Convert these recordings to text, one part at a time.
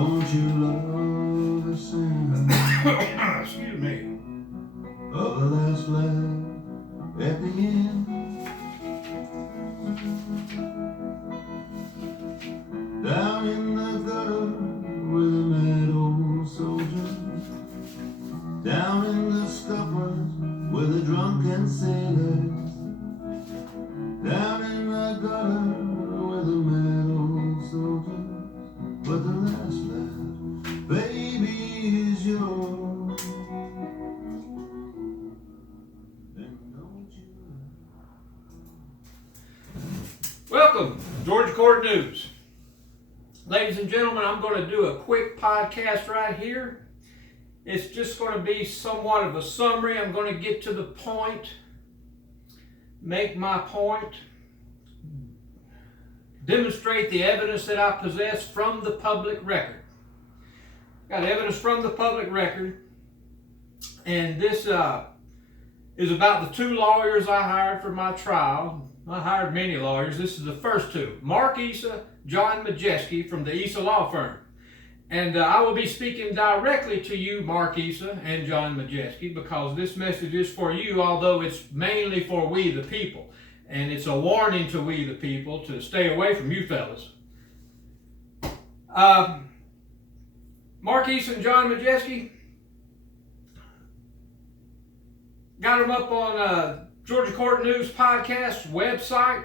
Don't you love the sound excuse me, of the last laugh at the end? Down in the gutter with a mad old soldier, down in the scuppers with the drunken sailors, down in the gutter with a mad old soldier, but the last laugh, baby, is yours. And don't you? welcome, Georgia Court News. Ladies and gentlemen, I'm going to do a quick podcast right here. It's just going to be somewhat of a summary. I'm going to get to the point, make my point, demonstrate the evidence that I possess from the public record. Got evidence from the public record, and this is about the two lawyers I hired for my trial. I hired many lawyers. This is the first two. Mark Issa, John Mejeski from the Issa Law Firm. And I will be speaking directly to you, Mark Issa and John Mejeski, because this message is for you, although it's mainly for we the people. And it's a warning to we the people to stay away from you fellas. Mark Issa and John Mejeski, got them up on Georgia Court News podcast website.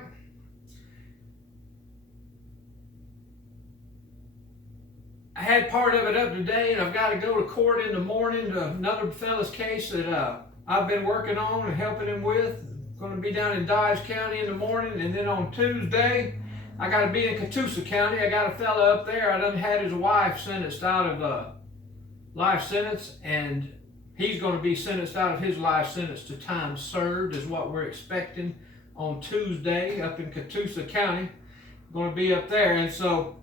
I had part of it up today, and I've got to go to court in the morning to another fella's case that I've been working on and helping him with. I'm going to be down in Dodge County in the morning, and then on Tuesday, I got to be in Catoosa County. I got a fella up there. I done had his wife sentenced out of life sentence, and he's going to be sentenced out of his life sentence to time served, is what we're expecting on Tuesday up in Catoosa County. I'm going to be up there, and so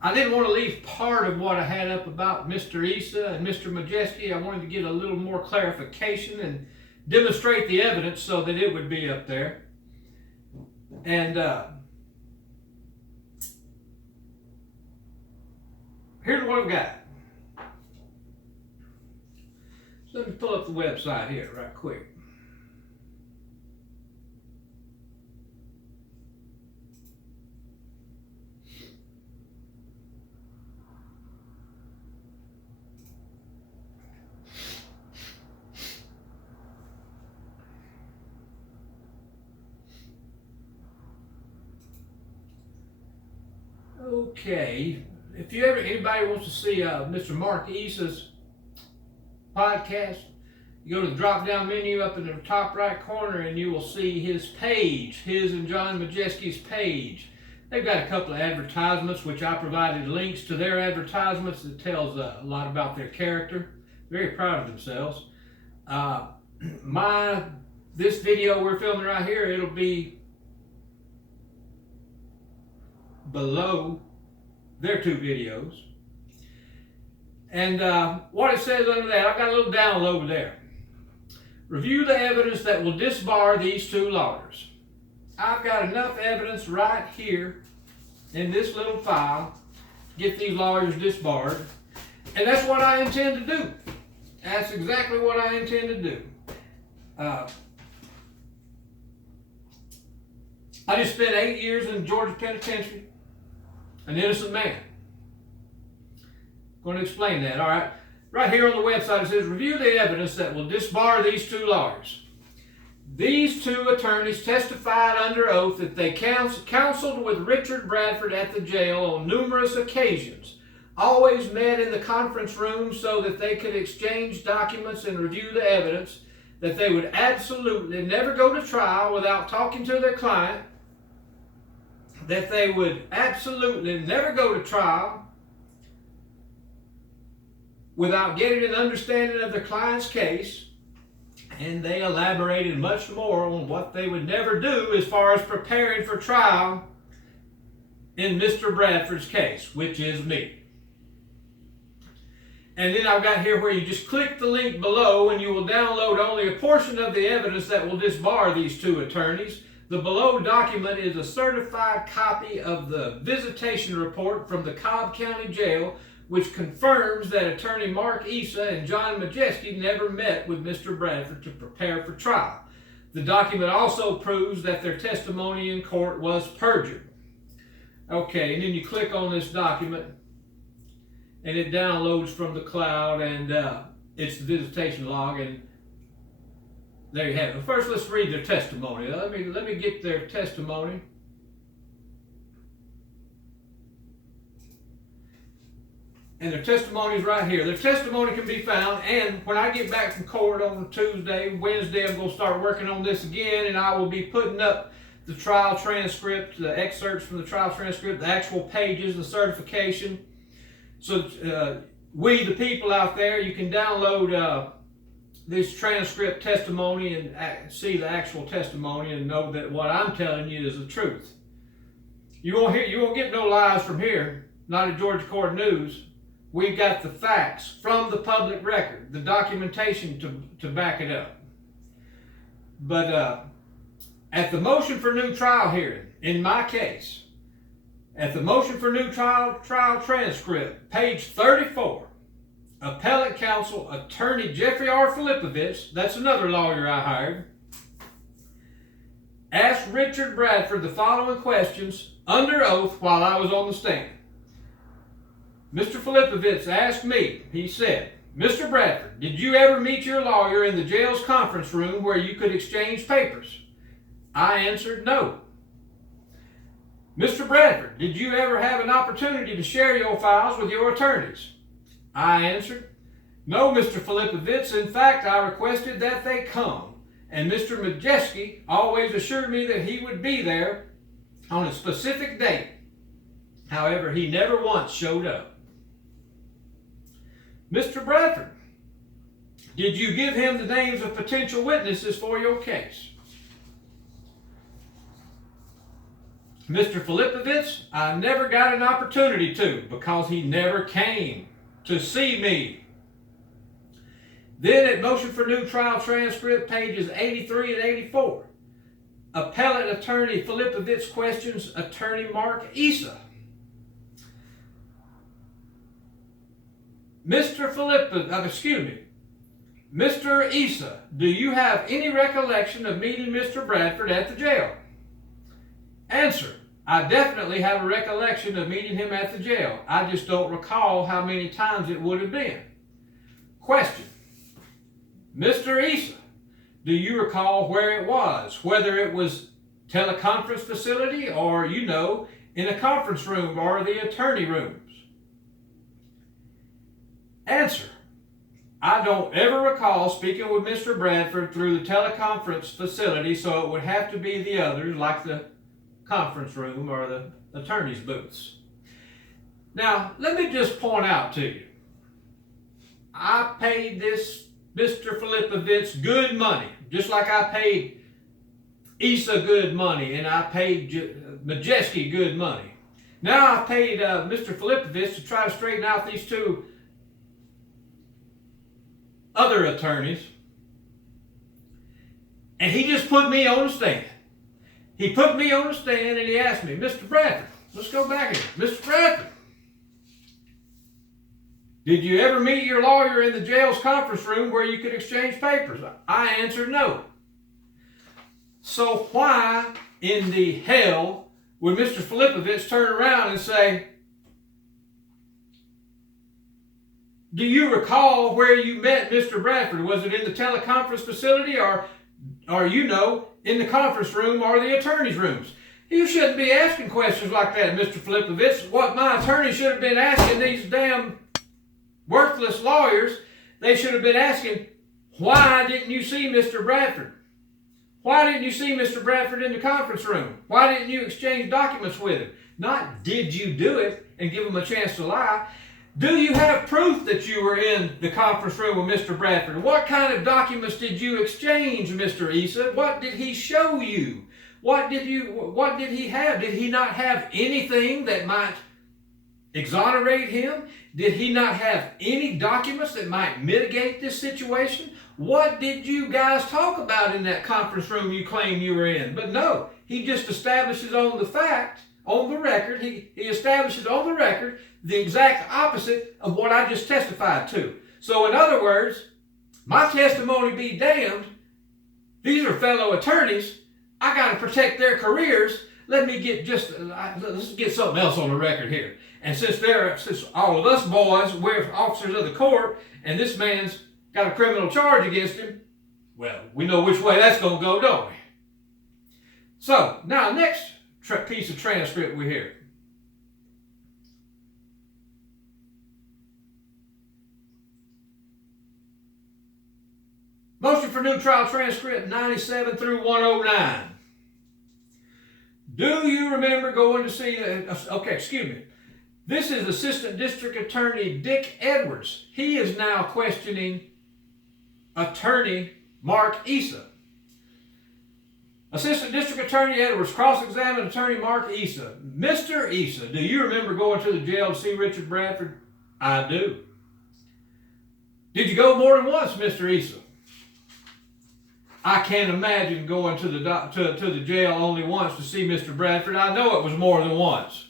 I didn't want to leave part of what I had up about Mr. Issa and Mr. Mejeski. I wanted to get a little more clarification and demonstrate the evidence so that it would be up there. And here's what I've got. So let me pull up the website here right quick. Okay, if anybody wants to see Mr. Mark Issa's podcast, you go to the drop-down menu up in the top right corner, and you will see his page, his and John Mejeski's page. They've got a couple of advertisements, which I provided links to their advertisements that tells a lot about their character. Very proud of themselves. This video we're filming right here, it'll be below their two videos. And what it says under that, I've got a little download there. Review the evidence that will disbar these two lawyers. I've got enough evidence right here in this little file to get these lawyers disbarred. And that's what I intend to do. That's exactly what I intend to do. I just spent 8 years in Georgia Penitentiary. An innocent man. I'm going to explain that, all right? Right here on the website it says, review the evidence that will disbar these two lawyers. These two attorneys testified under oath that they counseled with Richard Bradford at the jail on numerous occasions, always met in the conference room so that they could exchange documents and review the evidence, that they would absolutely never go to trial without talking to their client, that they would absolutely never go to trial without getting an understanding of their client's case, and they elaborated much more on what they would never do as far as preparing for trial in Mr. Bradford's case, which is me. And then I've got here where you just click the link below and you will download only a portion of the evidence that will disbar these two attorneys. The below document is a certified copy of the visitation report from the Cobb County Jail, which confirms that Attorney Mark Issa and John Mejeski never met with Mr. Bradford to prepare for trial. The document also proves that their testimony in court was perjured. Okay, and then you click on this document, and it downloads from the cloud, and it's the visitation log, and there you have it. First, let's read their testimony. Let me get their testimony. And their testimony is right here. Their testimony can be found, and when I get back from court on Tuesday, Wednesday, I'm going to start working on this again, and I will be putting up the trial transcript, the excerpts from the trial transcript, the actual pages, the certification. So we, the people out there, you can download this transcript testimony and see the actual testimony and know that what I'm telling you is the truth. You won't get no lies from here, not at Georgia Court News. We've got the facts from the public record, the documentation to back it up. But at the motion for new trial hearing, in my case, at the motion for new trial transcript, page 34, appellate counsel attorney Jeffrey R. Filipovich, that's another lawyer I hired, asked Richard Bradford the following questions under oath while I was on the stand. Mr. Filipovich asked me, he said, Mr. Bradford, did you ever meet your lawyer in the jail's conference room where you could exchange papers? I answered no. Mr. Bradford, did you ever have an opportunity to share your files with your attorneys? I answered, no, Mr. Filipovich. In fact, I requested that they come, and Mr. Mejeski always assured me that he would be there on a specific date. However, he never once showed up. Mr. Bradford, did you give him the names of potential witnesses for your case? Mr. Filipovich, I never got an opportunity to because he never came to see me. Then at motion for new trial transcript, pages 83 and 84, appellate attorney Filipovich questions attorney Mark Issa. Mr. Issa, do you have any recollection of meeting Mr. Bradford at the jail? Answer, I definitely have a recollection of meeting him at the jail. I just don't recall how many times it would have been. Question, Mr. Issa, do you recall where it was, whether it was teleconference facility or, in a conference room or the attorney rooms? Answer, I don't ever recall speaking with Mr. Bradford through the teleconference facility, so it would have to be the others, like the conference room or the attorney's booths. Now, let me just point out to you, I paid this Mr. Filipovich good money, just like I paid Issa good money and I paid Mejeski good money. Now I paid Mr. Filipovich to try to straighten out these two other attorneys, and he just put me on the stand. He put me on the stand and he asked me, Mr. Bradford, let's go back here. Mr. Bradford, did you ever meet your lawyer in the jail's conference room where you could exchange papers? I answered no. So why in the hell would Mr. Filipovich turn around and say, do you recall where you met Mr. Bradford? Was it in the teleconference facility or in the conference room or the attorney's rooms? You shouldn't be asking questions like that, Mr. Filipovich. What my attorney should have been asking these damn worthless lawyers, they should have been asking, why didn't you see Mr. Bradford? Why didn't you see Mr. Bradford in the conference room? Why didn't you exchange documents with him? Not did you do it and give him a chance to lie. Do you have proof that you were in the conference room with Mr. Bradford? What kind of documents did you exchange, Mr. Issa? What did he show you? What did he have? Did he not have anything that might exonerate him? Did he not have any documents that might mitigate this situation? What did you guys talk about in that conference room you claim you were in? But no, He just establishes on the record, he establishes on the record the exact opposite of what I just testified to. So in other words, my testimony be damned. These are fellow attorneys. I got to protect their careers. Let's get something else on the record here. And since all of us boys, we're officers of the court, and this man's got a criminal charge against him, well, we know which way that's going to go, don't we? So, now next piece of transcript we hear. Motion for new trial transcript 97 through 109. Do you remember going to see, This is Assistant District Attorney Dick Edwards. He is now questioning Attorney Mark Issa. Assistant District Attorney Edwards cross-examined Attorney Mark Issa. Mr. Issa, do you remember going to the jail to see Richard Bradford? I do. Did you go more than once, Mr. Issa? I can't imagine going to the jail only once to see Mr. Bradford. I know it was more than once.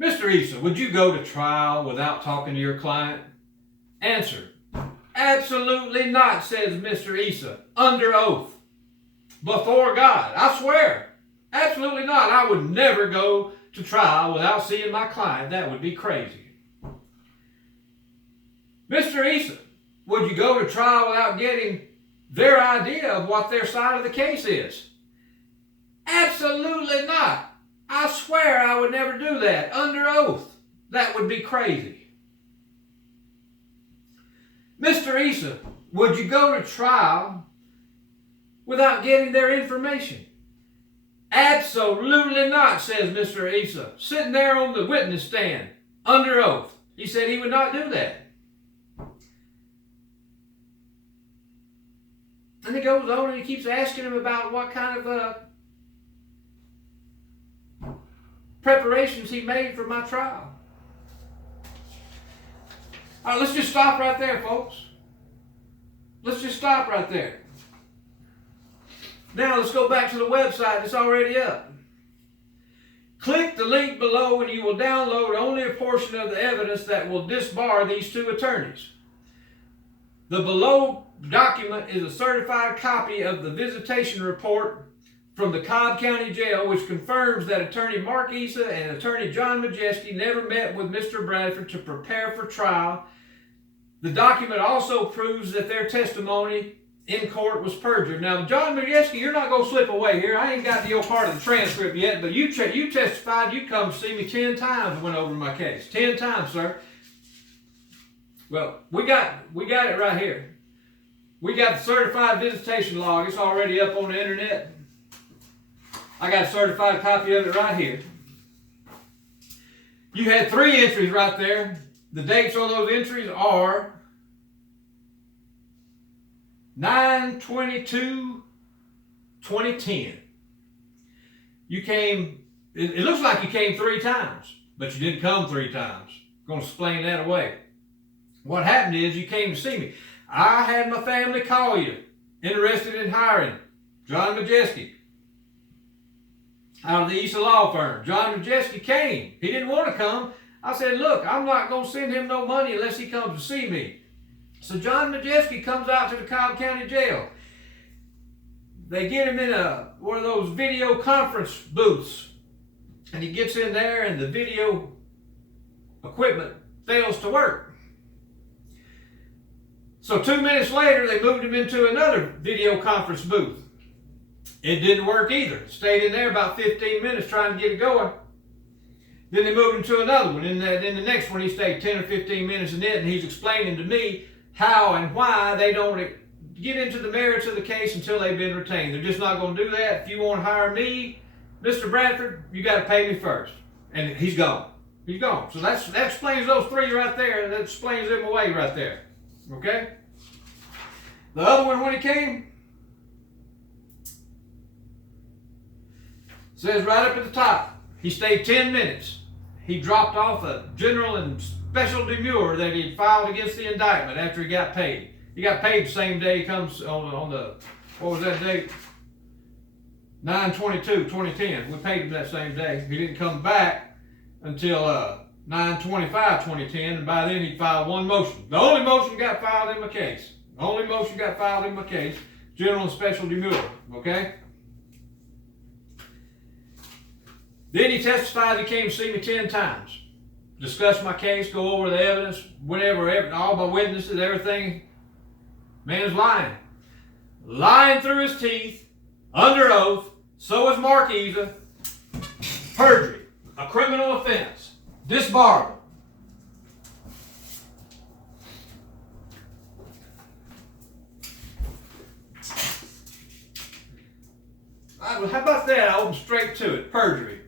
Mr. Issa, would you go to trial without talking to your client? Answer. Absolutely not, says Mr. Issa, under oath. Before God, I swear. Absolutely not. I would never go to trial without seeing my client. That would be crazy. Mr. Issa, would you go to trial without getting their idea of what their side of the case is? Absolutely not. I swear I would never do that. Under oath. That would be crazy. Mr. Issa, would you go to trial without getting their information? Absolutely not, says Mr. Issa, sitting there on the witness stand, under oath. He said he would not do that. And he goes on and he keeps asking him about what kind of preparations he made for my trial. All right, let's just stop right there, folks. Let's just stop right there. Now let's go back to the website that's already up. Click the link below and you will download only a portion of the evidence that will disbar these two attorneys. The below document is a certified copy of the visitation report from the Cobb County Jail, which confirms that Attorney Mark Issa and Attorney John Mejeski never met with Mr. Bradford to prepare for trial. The document also proves that their testimony in court was perjured. Now, John Mejeski, you're not going to slip away here. I ain't got to your part of the transcript yet, but you testified. You come to see me 10 times and went over my case. 10 times, sir. Well, we got it right here. We got the certified visitation log. It's already up on the internet. I got a certified copy of it right here. You had 3 entries right there. The dates on those entries are 9/22/2010. You came, it looks like you came 3 times, but you didn't come 3 times. I'm going to explain that away. What happened is you came to see me. I had my family call you, interested in hiring John Mejeski out of the Issa Law Firm. John Mejeski came. He didn't want to come. I said, look, I'm not going to send him no money unless he comes to see me. So John Mejeski comes out to the Cobb County Jail. They get him in one of those video conference booths. And he gets in there and the video equipment fails to work. So 2 minutes later, they moved him into another video conference booth. It didn't work either. Stayed in there about 15 minutes trying to get it going. Then they moved him to another one. In the next one, he stayed 10 or 15 minutes in it, and he's explaining to me how and why they don't get into the merits of the case until they've been retained. They're just not going to do that. If you want to hire me, Mr. Bradford, you got to pay me first. And he's gone. He's gone. So that explains those 3 right there. That explains them away right there. Okay? The other one, when he came, says right up at the top, he stayed 10 minutes. He dropped off a general and special demurrer that he filed against the indictment after he got paid. He got paid the same day he comes on the, what was that date? 9/22/2010. We paid him that same day. He didn't come back until 9/25/2010, and by then he filed one motion. The only motion got filed in my case. General and special demurrer. Okay? Then he testified he came to see me 10 times. Discuss my case, go over the evidence, whatever, all my witnesses, everything. Man's lying. Lying through his teeth, under oath. So is Mark Issa. Perjury, a criminal offense. Disbar. How about that? I open straight to it. Perjury.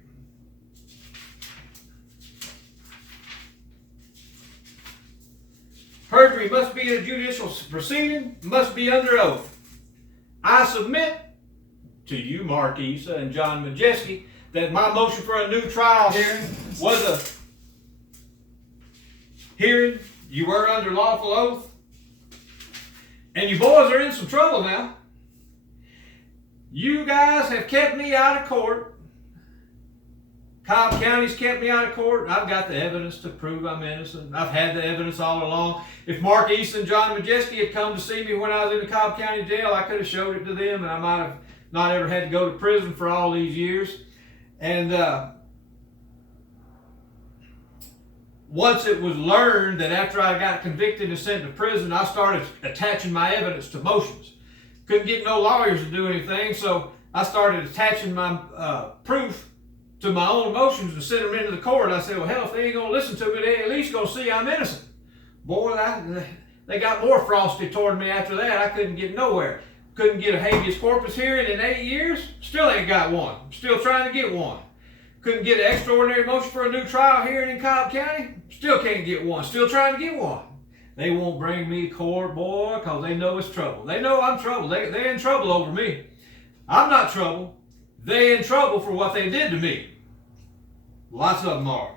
Perjury must be in a judicial proceeding, must be under oath. I submit to you, Mark Issa and John Mejeski, that my motion for a new trial hearing was a hearing. You were under lawful oath. And you boys are in some trouble now. You guys have kept me out of court. Cobb County's kept me out of court. I've got the evidence to prove I'm innocent. I've had the evidence all along. If Mark Issa and John Mejeski had come to see me when I was in the Cobb County jail, I could have showed it to them, and I might have not ever had to go to prison for all these years. And once it was learned that after I got convicted and sent to prison, I started attaching my evidence to motions. Couldn't get no lawyers to do anything, so I started attaching my proof to my own motions and sent them into the court. I said, well, hell, if they ain't going to listen to me, they at least going to see I'm innocent. Boy, they got more frosty toward me after that. I couldn't get nowhere. Couldn't get a habeas corpus hearing in 8 years. Still ain't got one. Still trying to get one. Couldn't get an extraordinary motion for a new trial hearing in Cobb County. Still can't get one. Still trying to get one. They won't bring me to court, boy, because they know it's trouble. They know I'm trouble. They're in trouble over me. I'm not trouble. They in trouble for what they did to me. Lots of them are.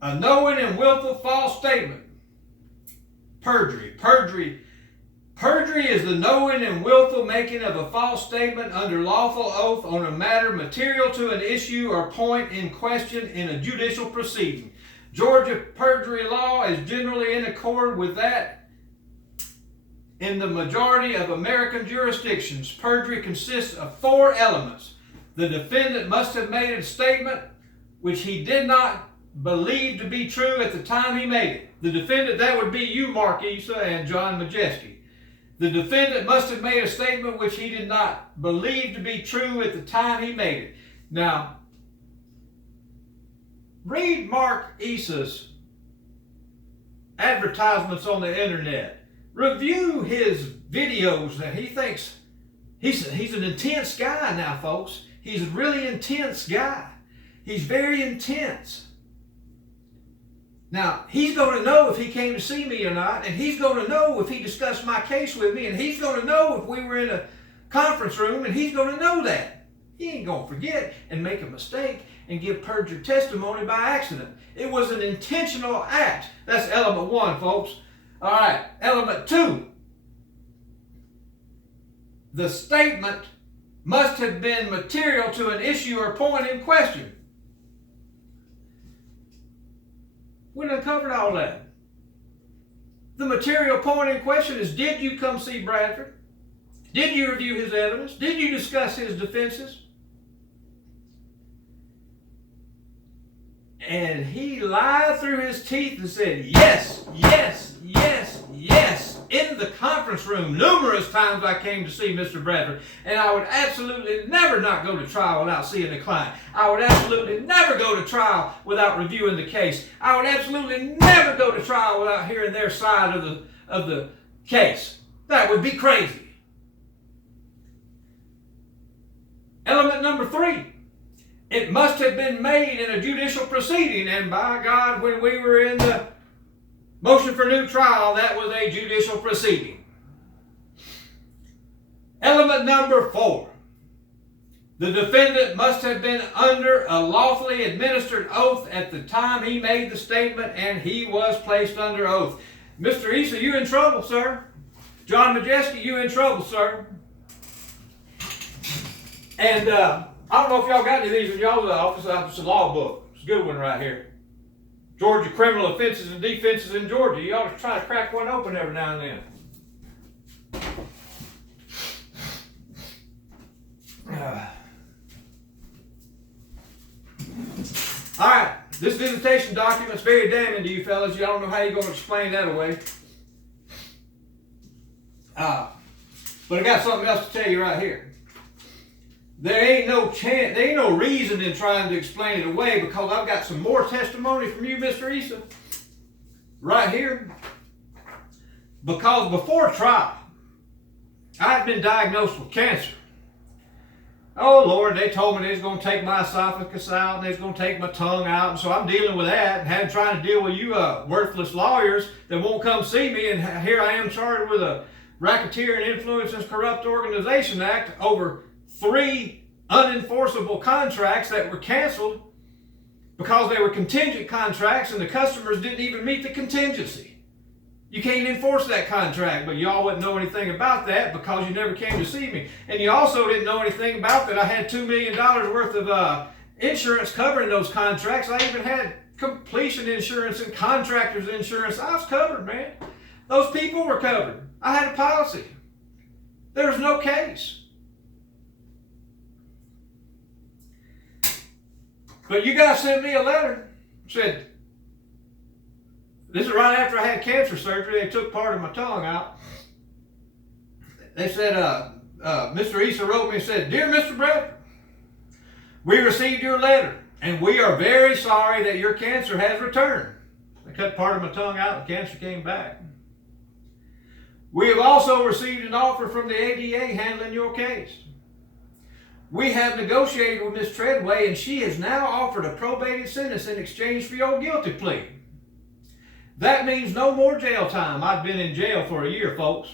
A knowing and willful false statement. Perjury. Perjury is the knowing and willful making of a false statement under lawful oath on a matter material to an issue or point in question in a judicial proceeding. Georgia perjury law is generally in accord with that in the majority of American jurisdictions. Perjury consists of 4 elements. The defendant must have made a statement which he did not believe to be true at the time he made it. The defendant, that would be you, Mark Issa and John Mejeski. The defendant must have made a statement which he did not believe to be true at the time he made it. Now, read Mark Issa's advertisements on the internet. Review his videos that he thinks he's an intense guy now, folks. He's a really intense guy. He's very intense. Now, he's going to know if he came to see me or not, and he's going to know if he discussed my case with me, and he's going to know if we were in a conference room, and he's going to know that. He ain't going to forget and make a mistake and give perjured testimony by accident. It was an intentional act. That's element 1, folks. All right, element 2. The statement must have been material to an issue or point in question. We done covered all that. The material point in question is, did you come see Bradford? Did you review his evidence? Did you discuss his defenses? And he lied through his teeth and said, yes, yes, yes, yes, in the conference room. Numerous times I came to see Mr. Bradford, and I would absolutely never not go to trial without seeing the client. I would absolutely never go to trial without reviewing the case. I would absolutely never go to trial without hearing their side of the case. That would be crazy. Element number 3. It must have been made in a judicial proceeding, and by God, when we were in the motion for new trial, that was a judicial proceeding. Element number 4. The defendant must have been under a lawfully administered oath at the time he made the statement, and he was placed under oath. Mr. Issa, you in trouble, sir. John Mejeski, you in trouble, sir. And I don't know if y'all got any of these in y'all's office. It's a law book. It's a good one right here. Georgia Criminal Offenses and Defenses in Georgia. You ought to try to crack one open every now and then. All right, this visitation document is very damning to you fellas. You don't know how you're going to explain that away. But I got something else to tell you right here. There ain't no reason in trying to explain it away, because I've got some more testimony from you, Mr. Issa, right here. Because before trial, I had been diagnosed with cancer. Oh Lord, they told me they was going to take my esophagus out and they was going to take my tongue out, and so I'm dealing with that and trying to deal with you worthless lawyers that won't come see me, and here I am charged with a Racketeer and Influence and Corrupt Organization Act over 3 unenforceable contracts that were canceled because they were contingent contracts and the customers didn't even meet the contingency. You can't enforce that contract, but y'all wouldn't know anything about that because you never came to see me. And you also didn't know anything about that I had $2 million worth of insurance covering those contracts. I even had completion insurance and contractor's insurance. I was covered, man. Those people were covered. I had a policy. There was no case. But you guys sent me a letter, said, this is right after I had cancer surgery. They took part of my tongue out. They said, Mr. Issa wrote me and said, "Dear Mr. Bradford, we received your letter and we are very sorry that your cancer has returned." They cut part of my tongue out and cancer came back. "We have also received an offer from the ADA handling your case. We have negotiated with Ms. Treadway and she has now offered a probated sentence in exchange for your guilty plea. That means no more jail time." I've been in jail for a year, folks.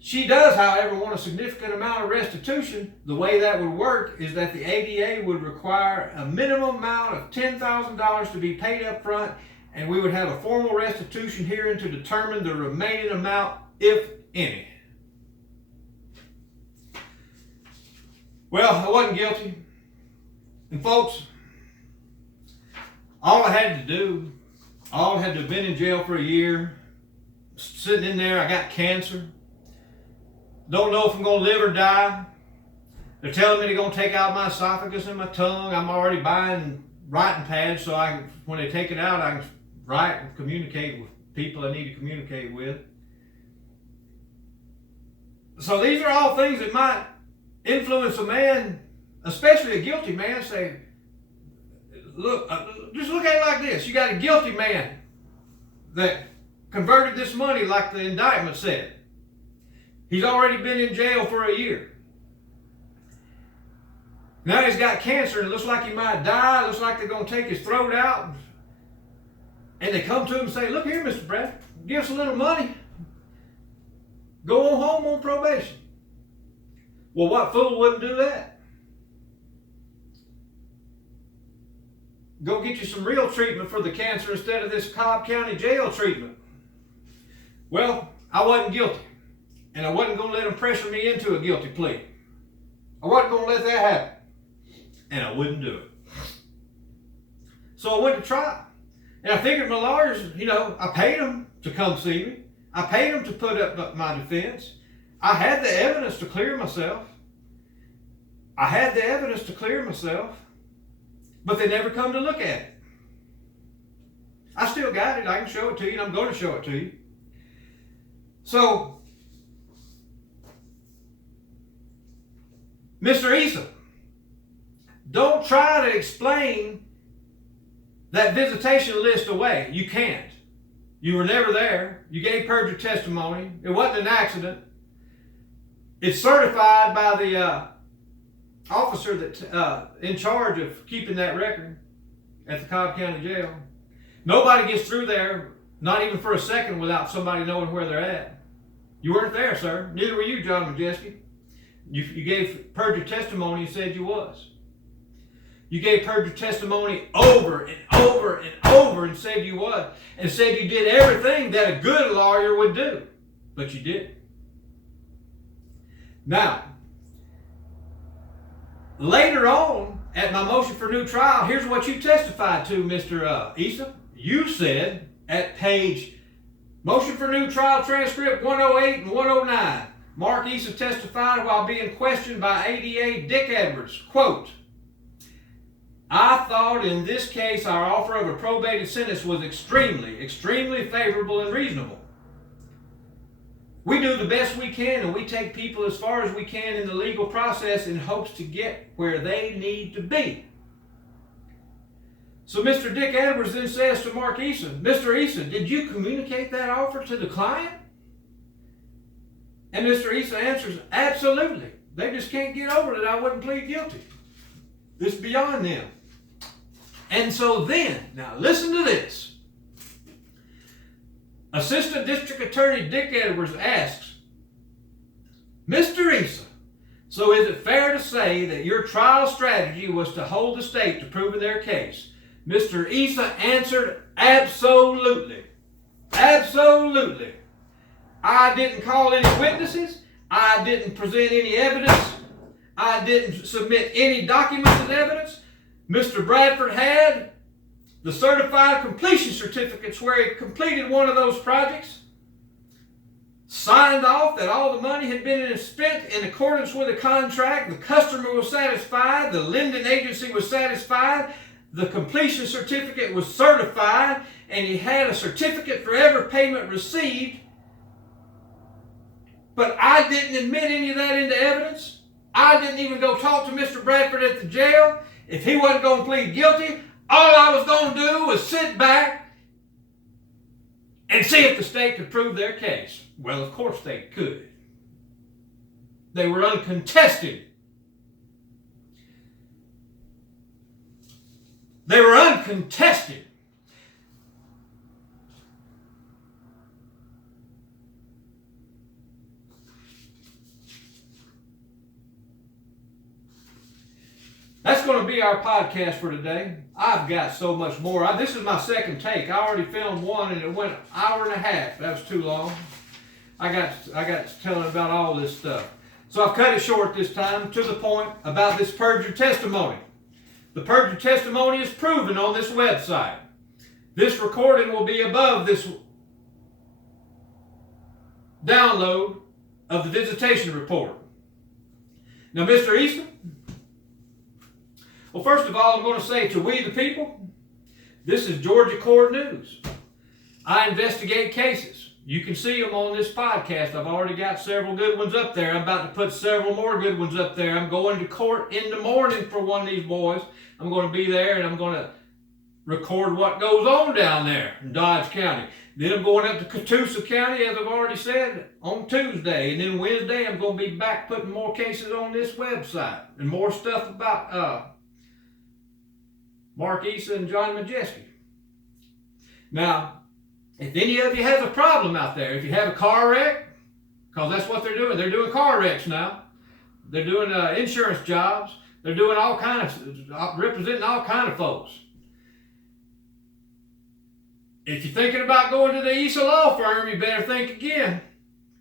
"She does, however, want a significant amount of restitution. The way that would work is that the ADA would require a minimum amount of $10,000 to be paid up front, and we would have a formal restitution hearing to determine the remaining amount, if any." Well, I wasn't guilty. And folks, all I had to have been in jail for a year, sitting in there. I got cancer. Don't know if I'm going to live or die. They're telling me they're going to take out my esophagus and my tongue. I'm already buying writing pads so when they take it out, I can write and communicate with people I need to communicate with. So these are all things that might influence a man, especially a guilty man, say, look, just look at it like this. You got a guilty man that converted this money like the indictment said. He's already been in jail for a year. Now he's got cancer and it looks like he might die. It looks like they're going to take his throat out. And they come to him and say, "Look here, Mr. Bradford, give us a little money. Go on home on probation." Well, what fool wouldn't do that? Go get you some real treatment for the cancer instead of this Cobb County jail treatment. Well, I wasn't guilty. And I wasn't going to let them pressure me into a guilty plea. I wasn't going to let that happen. And I wouldn't do it. So I went to trial. And I figured my lawyers, I paid them to come see me. I paid them to put up my defense. I had the evidence to clear myself. But they never come to look at it. I still got it. I can show it to you, and I'm going to show it to you. So, Mr. Issa, don't try to explain that visitation list away. You can't. You were never there. You gave perjured testimony. It wasn't an accident. It's certified by the officer that in charge of keeping that record at the Cobb County Jail. Nobody gets through there, not even for a second, without somebody knowing where they're at. You weren't there, sir. Neither were you, John Mejeski. You gave perjured testimony and said you was. You gave perjured testimony over and over and over and said you was. And said you did everything that a good lawyer would do. But you didn't. Now, later on, at my motion for new trial, here's what you testified to, Mr. Issa. You said at page motion for new trial transcript 108 and 109, Mark Issa testified while being questioned by ADA Dick Edwards, quote, I thought in this case our offer of a probated sentence was extremely, extremely favorable and reasonable. We do the best we can and we take people as far as we can in the legal process in hopes to get where they need to be. So Mr. Dick Edwards then says to Mark Issa, Mr. Issa, did you communicate that offer to the client? And Mr. Issa answers, absolutely. They just can't get over that I wouldn't plead guilty. It's beyond them. And so then, now listen to this. Assistant District Attorney Dick Edwards asks, Mr. Issa, so is it fair to say that your trial strategy was to hold the state to prove their case? Mr. Issa answered, absolutely. Absolutely. I didn't call any witnesses. I didn't present any evidence. I didn't submit any documents as evidence. Mr. Bradford had the certified completion certificates where he completed one of those projects, signed off that all the money had been spent in accordance with the contract, the customer was satisfied, the lending agency was satisfied, the completion certificate was certified, and he had a certificate for every payment received. But I didn't admit any of that into evidence. I didn't even go talk to Mr. Bradford at the jail. If he wasn't going to plead guilty, all I was going to do was sit back and see if the state could prove their case. Well, of course they could. They were uncontested. They were uncontested. That's going to be our podcast for today. I've got so much more. This is my second take. I already filmed one and it went an hour and a half. That was too long. I got to telling about all this stuff. So I've cut it short this time, to the point about this perjured testimony. The perjured testimony is proven on this website. This recording will be above this download of the visitation report. Now, Mr. Easton, well, first of all, I'm going to say to we the people, this is Georgia Court News. I investigate cases. You can see them on this podcast. I've already got several good ones up there. I'm about to put several more good ones up there. I'm going to court in the morning for one of these boys. I'm going to be there and I'm going to record what goes on down there in Dodge County. Then I'm going up to Catoosa County, as I've already said, on Tuesday. And then Wednesday, I'm going to be back putting more cases on this website and more stuff about Mark Issa and John Mejeski. Now, if any of you has a problem out there, if you have a car wreck, because that's what they're doing. They're doing car wrecks now. They're doing insurance jobs. They're doing all kinds of, representing all kinds of folks. If you're thinking about going to the Issa Law Firm, you better think again.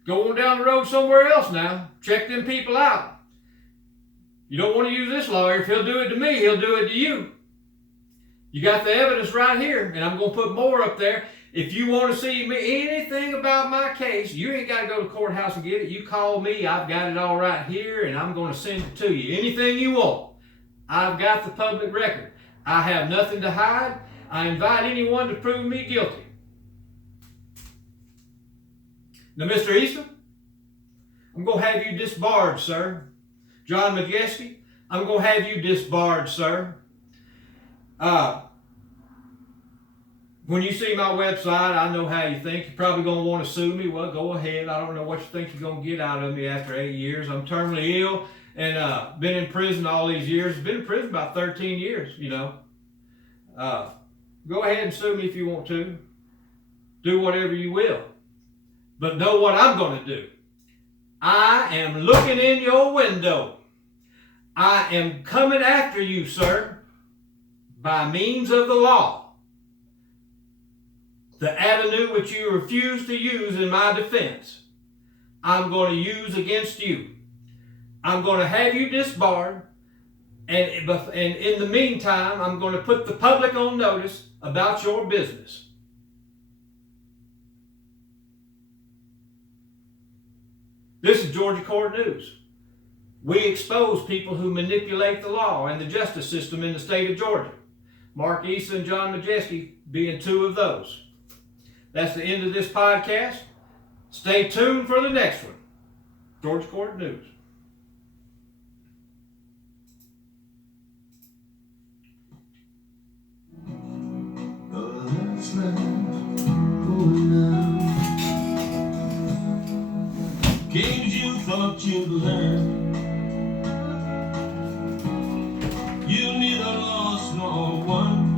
Go on down the road somewhere else now. Check them people out. You don't want to use this lawyer. If he'll do it to me, he'll do it to you. You got the evidence right here, and I'm going to put more up there. If you want to see me anything about my case, you ain't got to go to the courthouse and get it. You call me. I've got it all right here, and I'm going to send it to you. Anything you want. I've got the public record. I have nothing to hide. I invite anyone to prove me guilty. Now, Mr. Issa, I'm going to have you disbarred, sir. John Mejeski, I'm going to have you disbarred, sir. When you see my website, I know how you think. You're probably going to want to sue me. Well, go ahead. I don't know what you think you're going to get out of me after 8 years. I'm terminally ill and been in prison all these years. Been in prison about 13 years, you know. Go ahead and sue me if you want to. Do whatever you will. But know what I'm going to do. I am looking in your window. I am coming after you, sir, by means of the law. The avenue which you refuse to use in my defense, I'm going to use against you. I'm going to have you disbarred, and in the meantime, I'm going to put the public on notice about your business. This is Georgia Court News. We expose people who manipulate the law and the justice system in the state of Georgia. Mark Issa and John Mejeski being two of those. That's the end of this podcast. Stay tuned for the next one. Georgia Court News. Games you thought you'd learn, you neither lost nor won.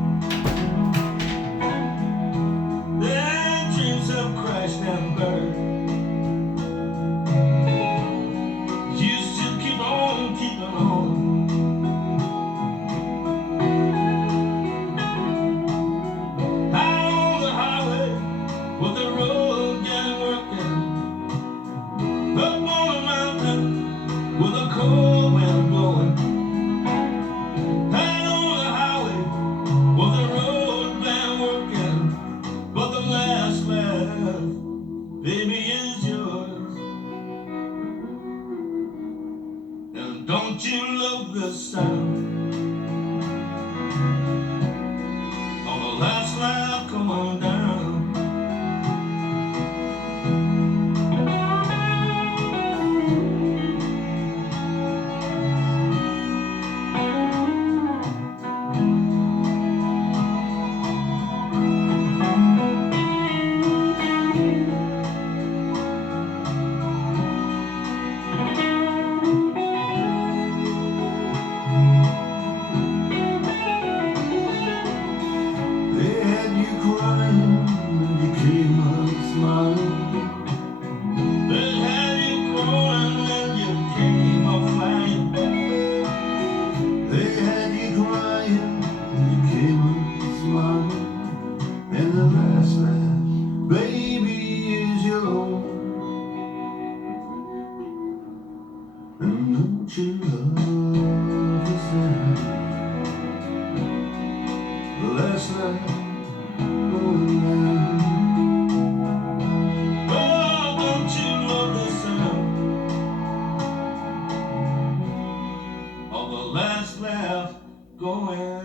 Their dreams have crashed and burned. You still keep on keeping on. Out on the highway with the road getting working. Up on a mountain with a cold wind blowing. Out on the highway with the road been working. But the last laugh, baby, is yours. And don't you love this sound of the last laugh coming down? They had you crying and you came up smiling. They had you crawling and you came up flying. They had you crying and you came up smiling. And the last laugh, baby, is yours. And don't you love the sound? The last laugh going down. Oh, don't you love the sound of the last laugh going